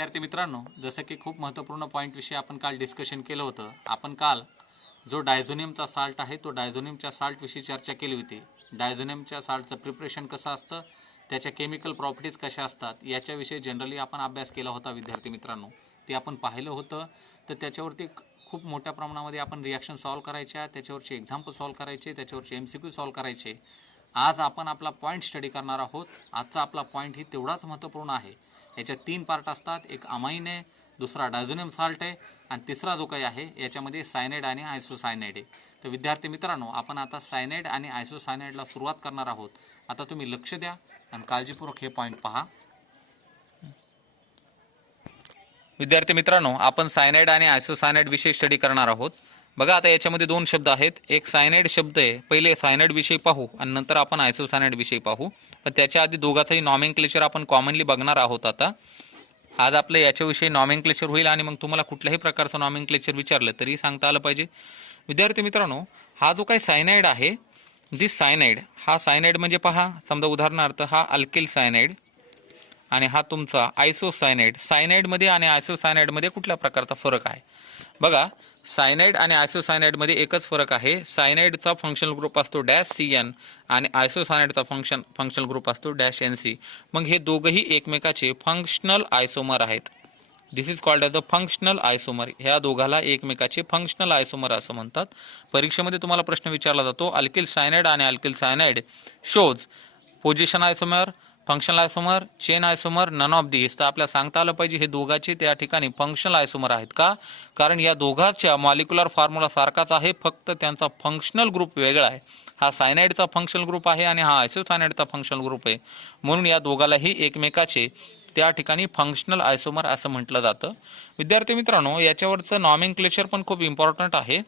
विद्यार्थी मित्रांनो, जसं की खूप महत्त्वपूर्ण पॉईंट विषयी आपण काल डिस्कशन केलं होतं. आपण काल जो डायझोनियमचा साल्ट आहे तो डायझोनियमच्या साल्टविषयी चर्चा केली होती. डायझोनियमच्या साल्टचं प्रिपरेशन कसं असतं, त्याच्या केमिकल प्रॉपर्टीज कशा असतात याच्याविषयी जनरली आपण अभ्यास केला होता विद्यार्थी मित्रांनो. ते आपण पाहिलं होतं. तर त्याच्यावरती खूप मोठ्या प्रमाणामध्ये आपण रिॲक्शन सॉल्व करायच्या, त्याच्यावरचे एक्झाम्पल सॉल्व करायचे, त्याच्यावरचे MCQ सॉल्व करायचे. आज आपण आपला पॉईंट स्टडी करणार आहोत. आजचा आपला पॉईंट ही तेवढाच महत्त्वपूर्ण आहे. याच्यात 3 पार्ट असतात. एक अमाइन आहे, दुसरा डायझोनियम साल्ट आहे आणि तिसरा जो काही आहे याच्यामध्ये सायनाइड आणि आयसोसायनाइड आहे. तर विद्यार्थी मित्रांनो, आपण आता सायनाइड आणि आयसोसायनाइडला सुरुवात करणार आहोत. आता तुम्ही लक्ष द्या आणि काळजीपूर्वक हे पॉईंट पहा. विद्यार्थी मित्रांनो, आपण सायनाइड आणि आयसोसायनाइड विषयी स्टडी करणार आहोत. बघा, आता याच्यामध्ये 2 शब्द आहेत. एक सायनाइड शब्द आहे. पहिले सायनाइड विषयी पाहू आणि नंतर आपण आयसोसायनाइड विषयी पाहू. पण त्याच्या आधी दोघांचंही नॉमेनक्लेचर आपण कॉमनली बघणार आहोत. आता आज आपलं याच्याविषयी नॉमेनक्लेचर होईल आणि मग तुम्हाला कुठल्याही प्रकारचं नॉमेनक्लेचर विचारलं तरी सांगता आलं पाहिजे. विद्यार्थी मित्रांनो, हा जो काही सायनाइड आहे, दिस सायनाइड, हा सायनाइड म्हणजे पहा, समजा उदाहरणार्थ हा अल्किल सायनाइड आणि हा तुमचा आयसोसायनाइड. सायनाइडमध्ये आणि आयसोसायनाइडमध्ये कुठल्या प्रकारचा फरक आहे? बघा, सायनाइड आणि आयसोसायनाइडमध्ये एकच फरक आहे. सायनाइडचा फंक्शनल ग्रुप असतो -CN आणि आयसोसायनाइडचा फंक्शनल ग्रुप असतो -NC. मग हे दोघंही एकमेकाचे फंक्शनल आयसोमर आहेत. This is called as the functional isomer. ह्या दोघाला एकमेकाचे फंक्शनल आयसोमर असं म्हणतात. परीक्षेमध्ये तुम्हाला प्रश्न विचारला जातो, अल्किल सायनाइड आणि alkyl cyanide shows position isomer, functional isomer, chain isomer, none of this. तर आपल्याला सांगता आलं पाहिजे हे दोघांचे त्या ठिकाणी फंक्शनल आयसोमर आहेत. का? कारण या दोघांच्या मॉलिक्युलर फॉर्म्युला सारखाच आहे, फक्त त्यांचा फंक्शनल ग्रुप वेगळा आहे. हा सायनाइडचा फंक्शनल ग्रुप आहे आणि हा आयसोसायनाइडचा फंक्शनल ग्रुप आहे. म्हणून या दोघालाही एकमेकाचे त्या ठिकाणी फंक्शनल आयसोमर असं म्हटलं जातं. विद्यार्थी मित्रांनो, याच्यावरचं नॉमेनक्लेचर पण खूप इम्पॉर्टंट आहे.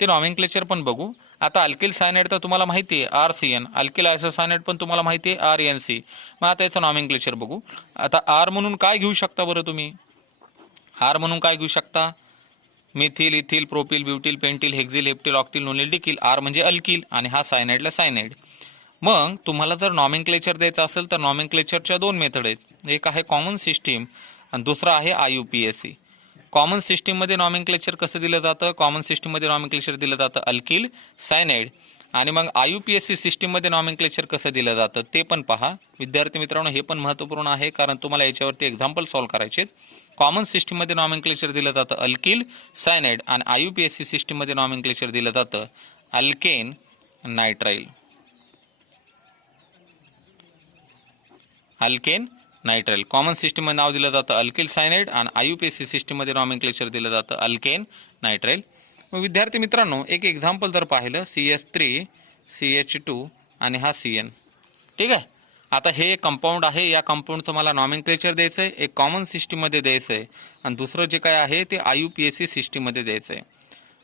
ते नॉमेनक्लेचर पण बघू. आता अल्किल सायनाइड तर तुम्हाला माहिती आहे RCN, अल्किल आयसोसायनाइड पण तुम्हाला माहिती आहे RNC. मग आता याचं नॉमेनक्लेचर बघू. आता R म्हणून काय घेऊ शकता बरं तुम्ही? R म्हणून काय घेऊ शकता? Methyl, ethyl, propyl, butyl, pentyl, hexyl, heptyl, octyl, nonyl, decyl. R म्हणजे अल्किल आणि हा सायनाइडला सायनाइड. मग तुम्हाला जर नॉमेनक्लेचर द्यायचं असेल तर नॉमेनक्लेचरच्या 2 मेथड आहेत. एक आहे कॉमन सिस्टीम आणि दुसरा आहे IUPAC. कॉमन सिस्टीममध्ये नॉमेनक्लेचर कसं दिलं जातं? कॉमन सिस्टीममध्ये नॉमेनक्लेचर दिलं जातं अल्किल सायनाइड. आणि मग IUPAC सिस्टीममध्ये नॉमेनक्लेचर कसं दिलं जातं ते पण पहा. विद्यार्थी मित्रांनो, हे पण महत्त्वपूर्ण आहे कारण तुम्हाला याच्यावरती एक्झाम्पल सॉल्व करायचे. कॉमन सिस्टीममध्ये नॉमेनक्लेचर दिलं जातं अल्किल सायनाइड आणि IUPAC सिस्टीममध्ये नॉमेनक्लेचर दिलं जातं alkane nitrile. Alkane nitrile. Common सिस्टीममध्ये नाव दिलं जातं अल्किल सायनाइड आणि IUPAC सिस्टीममध्ये नॉमेनक्लेचर दिलं जातं अल्केन नायट्राइल. मग विद्यार्थी मित्रांनो, एक एक्झाम्पल जर पाहिलं CH3 CH2 आणि हा CN. ठीक आहे. आता हे कंपाऊंड आहे, या कंपाऊंडचं मला नॉमेनक्लेचर द्यायचं आहे. एक कॉमन सिस्टीममध्ये द्यायचं आहे आणि दुसरं जे काय आहे ते IUPAC सिस्टीममध्ये द्यायचं आहे.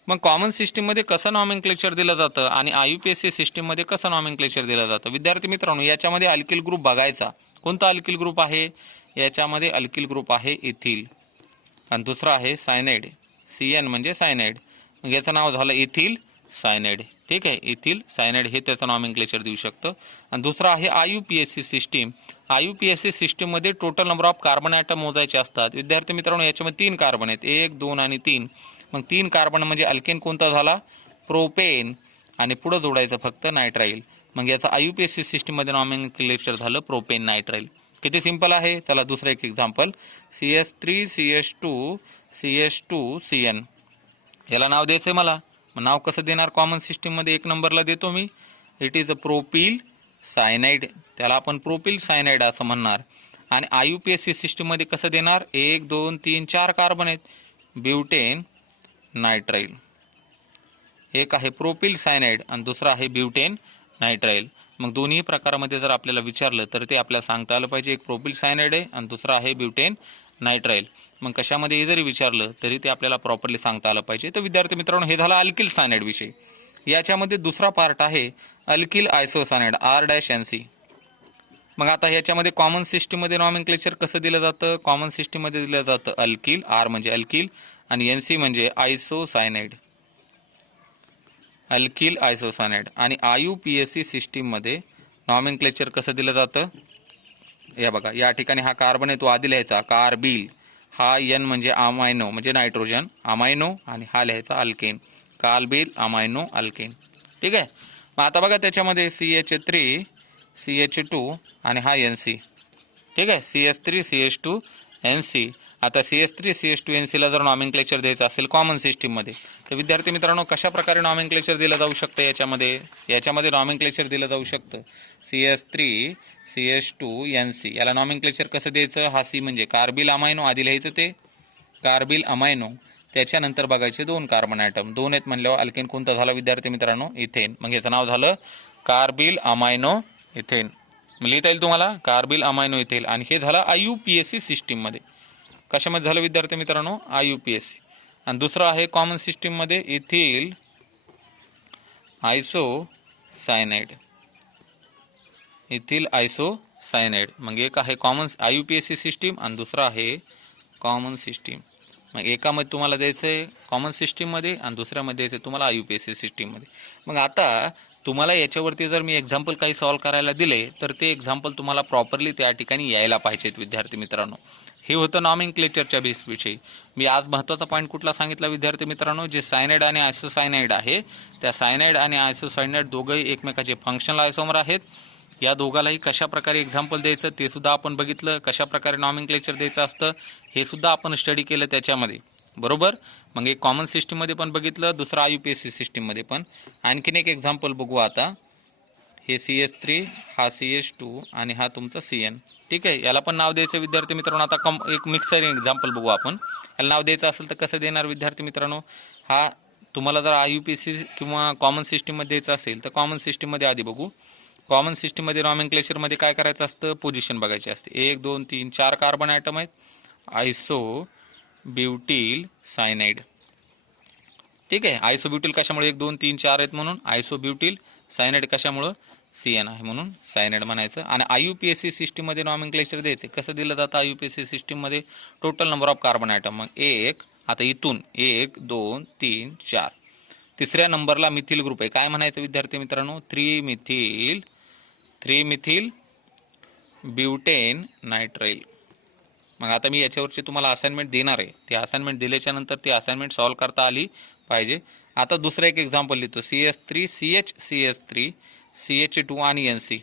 मग कॉमन सिस्टीममध्ये कसं नॉमेनक्लेचर दिलं जातं आणि IUPAC सिस्टीममध्ये कसं नॉमेनक्लेचर दिलं जातं? विद्यार्थी मित्रांनो, याच्यामध्ये अल्किल ग्रुप बघायचा. कोणता अल्किल ग्रुप आहे? याच्यामध्ये अल्किल ग्रुप आहे इथिल आणि दुसरा आहे सायनाइड. CN म्हणजे सायनाइड. मग याचं नाव झालं इथिल सायनाइड. ठीक आहे, इथिल सायनाइड हे त्याचं नॉमेनक्लेचर देऊ शकतं. आणि दुसरा आहे IUPAC सिस्टीम. IUPAC सिस्टीममध्ये total number of carbon atom मोजायचे असतात. विद्यार्थी मित्रांनो, याच्यामध्ये 3 कार्बन आहेत, 1, 2 आणि 3. मग 3 कार्बन म्हणजे अल्केन कोणता झाला? प्रोपेन. आणि पुढं जोडायचं फक्त नायट्राइल. मग याचं IUPAC सिस्टीममध्ये नॉमेनक्लेचर झालं प्रोपेन नायट्राइल. किती सिंपल आहे. चला दुसरं एक example. CH3 CH2 CH2 CN. याला नाव द्यायचं आहे मला. मग नाव कसं देणार? कॉमन सिस्टीममध्ये 1 नंबरला देतो मी. It is a propyl cyanide. त्याला आपण प्रोपिल सायनाइड असं म्हणणार. आणि IUPAC सिस्टीममध्ये कसं देणार? 1, 2, 3, 4 कार्बन आहेत. Butane nitrile. एक आहे प्रोपिल सायनाइड आणि दुसरा आहे ब्युटेन नायट्राइल. मग दोन्ही प्रकारामध्ये जर आपल्याला विचारलं तर ते आपल्याला सांगता आलं पाहिजे. एक प्रोपिल सायनाइड आहे आणि दुसरा आहे ब्युटेन नायट्राइल. मग कशामध्ये जरी विचारलं तरी ते आपल्याला प्रॉपरली सांगता आलं पाहिजे. तर विद्यार्थी मित्रांनो, हे झालं अल्किल सायनाइड विषयी. याच्यामध्ये दुसरा पार्ट आहे अल्किल आयसोसायनाइड R-NC. मग आता याच्यामध्ये कॉमन सिस्टीममध्ये नॉमेनक्लेचर कसं दिलं जातं? कॉमन सिस्टीममध्ये दिलं जातं अल्किल, R म्हणजे अल्किल आणि NC म्हणजे आयसोसायनाइड. अल्किल आयसोसायनाइड. आणि IUPAC सिस्टीममध्ये नॉमेनक्लेचर कसं दिलं जातं? या बघा, या ठिकाणी हा कार्बन आहे तो आधी लिहायचा कार्बिल. हा एन म्हणजे अमायनो म्हणजे नायट्रोजन अमायनो, आणि हा लिहायचा अल्केन कार्बिल अमायनो अल्केन. ठीक आहे. मग आता बघा त्याच्यामध्ये CH3 CH2 आणि हा NC. ठीक आहे, CH3 CH2 NC. आता CH3 CH2 NC ला जर नॉमेनक्लेचर द्यायचं असेल कॉमन सिस्टीममध्ये, तर विद्यार्थी मित्रांनो कशा प्रकारे नॉमेनक्लेचर दिलं जाऊ शकतं याच्यामध्ये नॉमेनक्लेचर दिलं जाऊ शकतं CH3 CH2 NC. याला नॉमेनक्लेचर कसं द्यायचं? हा C म्हणजे कार्बिल अमायनो, आधी लिहायचं ते कार्बिल अमायनो, त्याच्यानंतर बघायचे 2 कार्बन ॲटम, 2 आहेत म्हणल्यावर अल्केन कोणता झाला विद्यार्थी मित्रांनो? इथेन. मग याचं नाव झालं कार्बिल अमायनो इथेन. लिहिता येईल तुम्हाला कार्बिल अमायनो इथेन. आणि हे झालं IUPAC सिस्टीममध्ये. कशामध्ये झालं विद्यार्थी मित्रांनो? IUPAC. आणि दुसरं आहे कॉमन सिस्टीममध्ये इथिल आयसोसायनाइड. इथिल आयसोसायनाइड. मग एक आहे कॉमन IUPAC सिस्टीम आणि दुसरं आहे कॉमन सिस्टीम. मग एकामध्ये तुम्हाला द्यायचं आहे कॉमन सिस्टीममध्ये आणि दुसऱ्यामध्ये द्यायचं आहे तुम्हाला IUPAC सिस्टीममध्ये. मग आता तुम्हाला याच्यावरती जर मी एक्झाम्पल काही सॉल्व करायला दिले तर ते एक्झाम्पल तुम्हाला प्रॉपरली त्या ठिकाणी यायला पाहिजेत विद्यार्थी मित्रांनो. हे होतं नॉमेनक्लेचरच्या बेसविषयी. मी आज महत्त्वाचा पॉईंट कुठला सांगितला विद्यार्थी मित्रांनो? जे सायनाइड आणि आयसोसायनाइड आहे, त्या सायनाइड आणि आयसोसायनाइड दोघंही एकमेकाचे फंक्शनल आयसोमर आहेत. या दोघालाही कशा प्रकारे एक्झाम्पल द्यायचं ते सुद्धा आपण बघितलं. कशा प्रकारे नॉमेनक्लेचर द्यायचं असतं हे सुद्धा आपण स्टडी केलं त्याच्यामध्ये, बरोबर. मग एक कॉमन सिस्टीममध्ये पण बघितलं, दुसरं IUPAC सिस्टीममध्ये पण. आणखीन एक एक्झाम्पल बघू आता. हे CH3, हा CH2 आणि हा तुमचा CN. ठीक आहे. याला पण नाव द्यायचं विद्यार्थी मित्रांनो. आता एक मिक्सर एक्झाम्पल बघू आपण. याला नाव द्यायचं असेल तर कसं देणार विद्यार्थी मित्रांनो? हा तुम्हाला जर IUPAC किंवा कॉमन सिस्टीममध्ये द्यायचं असेल तर कॉमन सिस्टीममध्ये आधी बघू. कॉमन सिस्टीममध्ये नॉमेनक्लेचरमध्ये काय करायचं असतं? पोझिशन बघायची असते. 1 2 3 4 कार्बन ॲटम आहेत. आयसो ब्युटिल सायनाइड. ठीक आहे. आयसोब्युटिल कशामुळे 1 2 3 4 आहेत म्हणून आयसोब्युटिल. सायनाइड कशामुळं? CN आहे म्हणून सायनाइड म्हणायचं. आणि IUPAC सिस्टीममध्ये नॉमेनक्लेचर द्यायचं. कसं दिलं जातं IUPAC सिस्टीममध्ये? Total number of carbon atom. मग एक, आता इथून 1 2 3 4, तिसऱ्या नंबरला मिथिल ग्रुप आहे. काय म्हणायचं विद्यार्थी मित्रांनो? 3 मिथिल ब्युटेन नायट्राइल. मग आता मी याच्यावरची तुम्हाला असाइनमेंट देणार आहे. ती असाइनमेंट दिल्याच्या नंतर ती असाइनमेंट सॉल्व करता आली पाहिजे. आता दुसरं एक एक्झाम्पल लिहितो. CH3 CH3 CH2 आणि NC.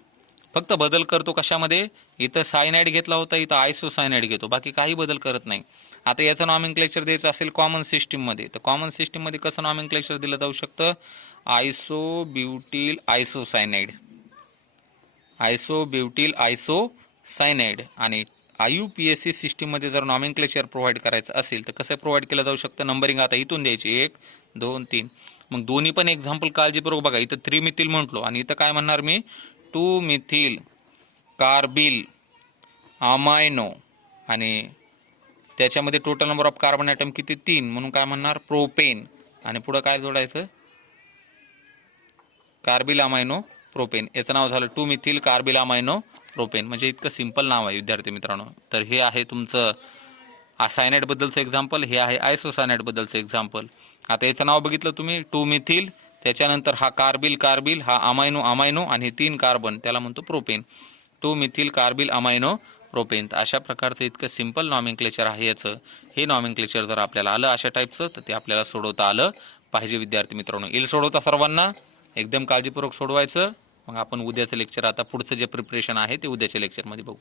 फक्त बदल करतो कशामध्ये? इथं सायनाइड घेतला होता, इथं आयसोसायनाइड घेतो, बाकी काही बदल करत नाही. आता याचं नॉमेनक्लेचर द्यायचं असेल कॉमन सिस्टीममध्ये, तर कॉमन सिस्टीममध्ये कसं नॉमेनक्लेचर दिलं जाऊ शकतं? आयसोब्युटिल आयसोसायनाइड. आयसोब्युटिल आयसोसायनाइड. आणि IUPAC सिस्टीममध्ये जर नॉमेनक्लेचर प्रोव्हाइड करायचं असेल तर कसं प्रोव्हाइड केलं जाऊ शकतं? नंबरिंग आता इथून द्यायची 1 2 3. मग दोन्ही पण एक्झाम्पल काळजीपूर्वक बघा. इथं 3 मिथिल म्हटलो आणि इथं काय म्हणणार मी? 2 मिथिल कार्बिल अमायनो. आणि त्याच्यामध्ये total number of carbon atom किती? 3, म्हणून काय म्हणणार? प्रोपेन. आणि पुढं काय जोडायचं? Carbyl amino propane. याचं नाव झालं 2 मिथिल कार्बिल अमायनो प्रोपेन. म्हणजे इतकं सिंपल नाव आहे विद्यार्थी मित्रांनो. तर हे आहे तुमचं सायनाइड बद्दलचं एक्झाम्पल, हे आहे आयसोसायनाइड बद्दलचं एक्झाम्पल. आता याचं नाव बघितलं तुम्ही, 2 मिथिल, त्याच्यानंतर हा कार्बिल, हा अमायनो आणि 3 कार्बन, त्याला म्हणतो propane. 2 methyl carbyl amino propane. तर अशा प्रकारचं इतकं सिंपल नॉमेनक्लेचर आहे याचं. हे नॉमेनक्लेचर जर आपल्याला आलं अशा टाईपचं तर ते आपल्याला सोडवता आलं पाहिजे विद्यार्थी मित्रांनो. येईल सोडवता सर्वांना? एकदम काळजीपूर्वक सोडवायचं. मग आपण उद्याचं लेक्चर, आता पुढचं जे प्रिपरेशन आहे ते उद्याच्या लेक्चरमध्ये बघू.